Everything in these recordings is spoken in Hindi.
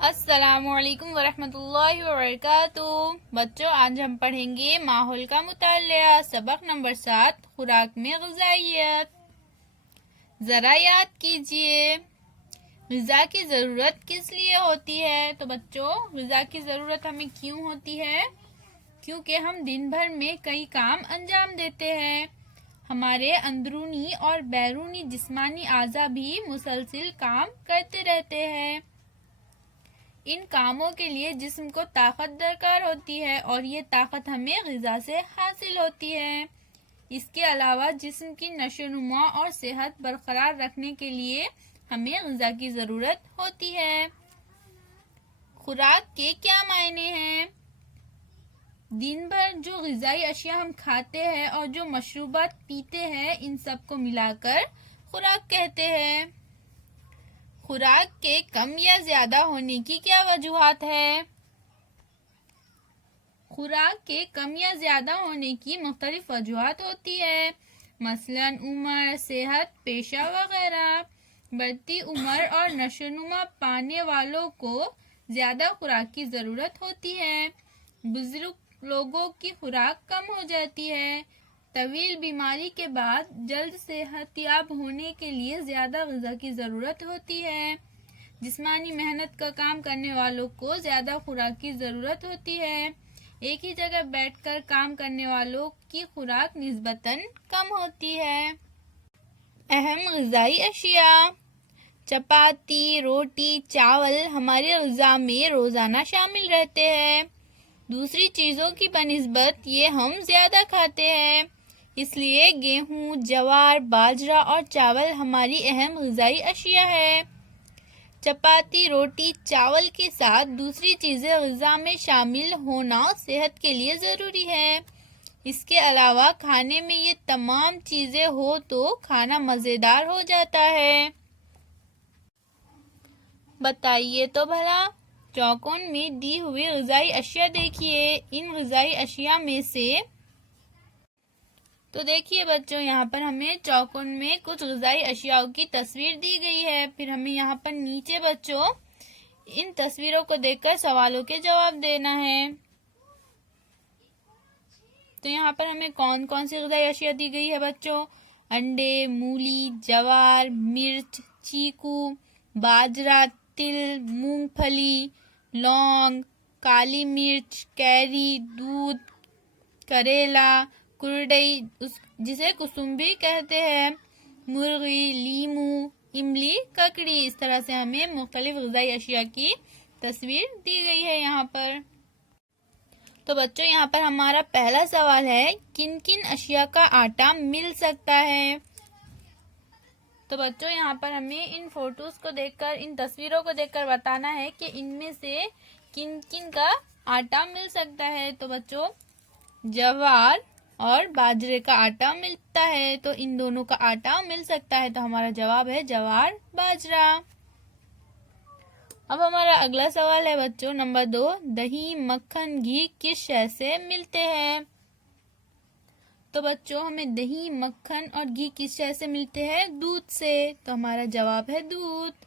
अस्सलामुअलैकुम वरहमतुल्लाहि वबरकातुहू। बच्चों, आज हम पढ़ेंगे माहौल का मुतालिया सबक नंबर 7 खुराक में ग़िज़ाइयत। ज़रा याद कीजिए, ग़िज़ा की ज़रूरत किस लिए होती है। तो बच्चों, ग़िज़ा की ज़रूरत हमें क्यों होती है? क्योंकि हम दिन भर में कई काम अंजाम देते हैं। हमारे अंदरूनी और बैरूनी जिस्मानी आज़ा भी मुसलसिल काम करते रहते हैं। इन कामों के लिए जिस्म को ताकत दरकार होती है और ये ताकत हमें ग़िज़ा से हासिल होती है। इसके अलावा जिस्म की नशोनुमा और सेहत बरकरार रखने के लिए हमें ग़िज़ा की ज़रूरत होती है। खुराक के क्या मायने हैं? दिन भर जो ग़िज़ाई अशिया हम खाते हैं और जो मशरूबात पीते हैं, इन सब को मिलाकर खुराक कहते हैं। खुराक के कम या ज्यादा होने की क्या वजूहात है? खुराक के कम या ज्यादा होने की मुख्तलिफ वजूहात होती है, मसलन उम्र, सेहत, पेशा वगैरह। बढ़ती उम्र और नशोनुमा पाने वालों को ज्यादा खुराक की ज़रूरत होती है। बुजुर्ग लोगों की खुराक कम हो जाती है। तवील बीमारी के बाद जल्द सेहतयाब होने के लिए ज़्यादा ग़िज़ा की ज़रूरत होती है। जिस्मानी मेहनत का काम करने वालों को ज़्यादा खुराक की ज़रूरत होती है। एक ही जगह बैठकर काम करने वालों की खुराक निस्बतन कम होती है। अहम ग़िज़ाई अशिया: चपाती, रोटी, चावल हमारे ग़िज़ा में रोज़ाना शामिल रहते हैं। दूसरी चीज़ों की बनिस्बत ये हम ज़्यादा खाते हैं, इसलिए गेहूँ, जवार, बाजरा और चावल हमारी अहम ग़िज़ाई अशिया है। चपाती, रोटी, चावल के साथ दूसरी चीज़ें ग़िज़ा में शामिल होना सेहत के लिए ज़रूरी है। इसके अलावा खाने में ये तमाम चीज़ें हो तो खाना मज़ेदार हो जाता है। बताइए तो भला, चौकोन में दी हुई ग़िज़ाई अशिया देखिए। इन ग़िज़ाई अशिया में से तो देखिए बच्चों, यहाँ पर हमें चौकोन में कुछ ग़िज़ाई अशियाओं की तस्वीर दी गई है। फिर हमें यहाँ पर नीचे बच्चों इन तस्वीरों को देखकर सवालों के जवाब देना है। तो यहाँ पर हमें कौन कौन सी ग़िज़ाई अशिया दी गई है बच्चों? अंडे, मूली, जवार, मिर्च, चीकू, बाजरा, तिल, मूंगफली, लौंग, काली मिर्च, कैरी, दूध, करेला, कुरडई जिसे कुसुम्बी कहते हैं, मुर्गी, लीमू, इमली, ककड़ी। इस तरह से हमें मुख्तलिफ ग़िज़ाई अशिया की तस्वीर दी गई है यहाँ पर। तो बच्चों, यहाँ पर हमारा पहला सवाल है, किन किन अशिया का आटा मिल सकता है? तो बच्चों, यहाँ पर हमें इन फोटोज को देखकर, इन तस्वीरों को देखकर बताना है कि इनमें से किन किन का आटा मिल सकता है। तो बच्चों, जवार और बाजरे का आटा मिलता है, तो इन दोनों का आटा मिल सकता है। तो हमारा जवाब है जवार, बाजरा। अब हमारा अगला सवाल है बच्चों नंबर 2, दही, मक्खन, घी किस शय से मिलते हैं? तो बच्चों, हमें दही, मक्खन और घी किस शय से मिलते हैं? दूध से। तो हमारा जवाब है दूध।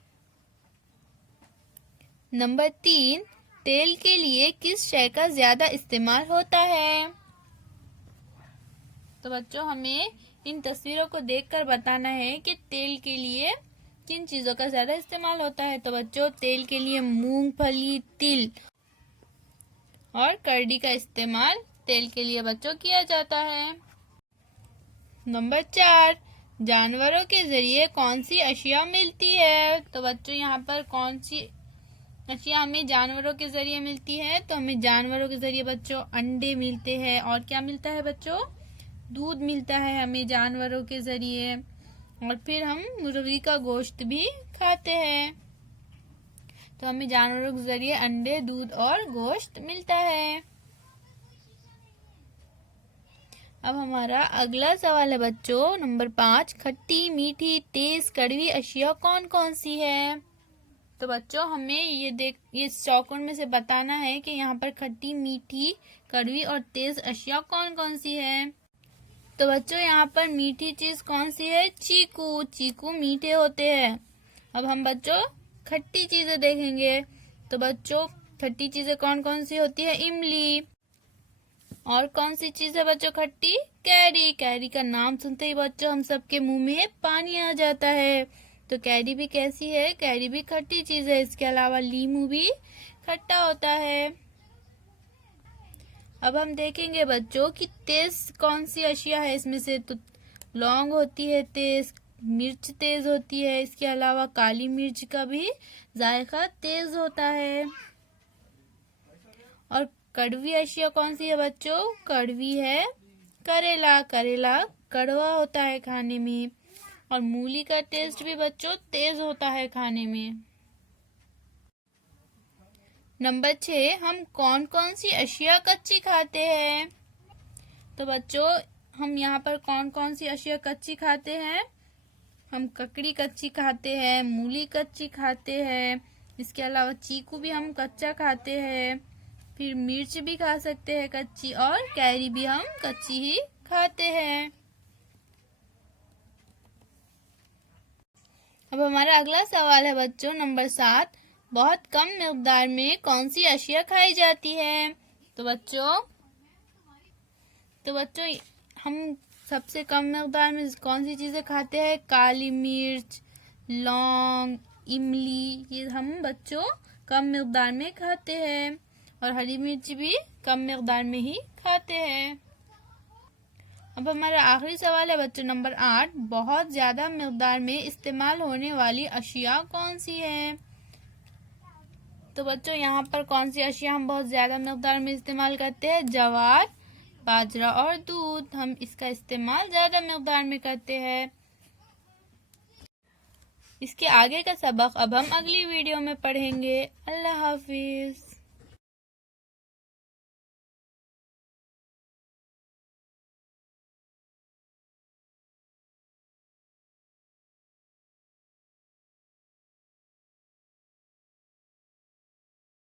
नंबर 3, तेल के लिए किस शय का ज्यादा इस्तेमाल होता है? तो बच्चों, हमें इन तस्वीरों को देखकर बताना है कि तेल के लिए किन चीजों का ज्यादा इस्तेमाल होता है। तो बच्चों, तेल के लिए मूंगफली, तिल और करडी का इस्तेमाल तेल के लिए बच्चों किया जाता है। नंबर 4, जानवरों के जरिए कौन सी अशिया मिलती है? तो बच्चों, यहाँ पर कौन सी अशिया हमें जानवरों के जरिए मिलती है? तो हमें जानवरों के जरिए बच्चों अंडे मिलते हैं। और क्या मिलता है बच्चों? दूध मिलता है हमें जानवरों के जरिए। और फिर हम मुर्गी का गोश्त भी खाते हैं। तो हमें जानवरों के जरिए अंडे, दूध और गोश्त मिलता है। अब हमारा अगला सवाल है बच्चों नंबर 5, खट्टी, मीठी, तेज, कड़वी अशिया कौन कौन सी है? तो बच्चों, हमें ये चौकोन में से बताना है कि यहाँ पर खट्टी, मीठी, कड़वी और तेज अशिया कौन कौन सी है। तो बच्चों, यहाँ पर मीठी चीज कौन सी है? चीकू। चीकू मीठे होते हैं। अब हम बच्चों खट्टी चीजें देखेंगे। तो बच्चों खट्टी चीजें कौन कौन सी होती है? इमली। और कौन सी चीज है बच्चों खट्टी? कैरी। कैरी का नाम सुनते ही बच्चों हम सबके मुंह में पानी आ जाता है। तो कैरी भी कैसी है? कैरी भी खट्टी चीज है। इसके अलावा लीमू भी खट्टा होता है। अब हम देखेंगे बच्चों कि तेज कौन सी अशिया है इसमें से। तो लौंग होती है तेज, मिर्च तेज होती है, इसके अलावा काली मिर्च का भी जायका तेज होता है। और कड़वी अशिया कौन सी है बच्चों? कड़वी है करेला। करेला कड़वा होता है खाने में। और मूली का टेस्ट भी बच्चों तेज होता है खाने में। नंबर 6, हम कौन कौन सी अशिया कच्ची खाते हैं? तो बच्चों हम यहाँ पर कौन कौन सी अशिया कच्ची खाते हैं? हम ककड़ी कच्ची खाते हैं, मूली कच्ची खाते हैं, इसके अलावा चीकू भी हम कच्चा खाते हैं, फिर मिर्च भी खा सकते हैं कच्ची, और कैरी भी हम कच्ची ही खाते हैं। अब हमारा अगला सवाल है बच्चों नंबर 7, बहुत कम मिकदार में कौन सी अशिया खाई जाती है? तो बच्चों हम सबसे कम मिकदार में कौन सी चीजें खाते हैं? काली मिर्च, लौंग, इमली, ये हम बच्चों कम मिकदार में खाते हैं। और हरी मिर्च भी कम मिकदार में ही खाते हैं। अब हमारा आखिरी सवाल है बच्चों नंबर 8, बहुत ज्यादा मिकदार में इस्तेमाल होने वाली अशिया कौन सी है? तो बच्चों यहाँ पर कौन सी अशिया हम बहुत ज्यादा मिकदार में इस्तेमाल करते हैं? ज्वार, बाजरा और दूध, हम इसका इस्तेमाल ज्यादा मिकदार में करते हैं। इसके आगे का सबक अब हम अगली वीडियो में पढ़ेंगे। अल्लाह हाफिज।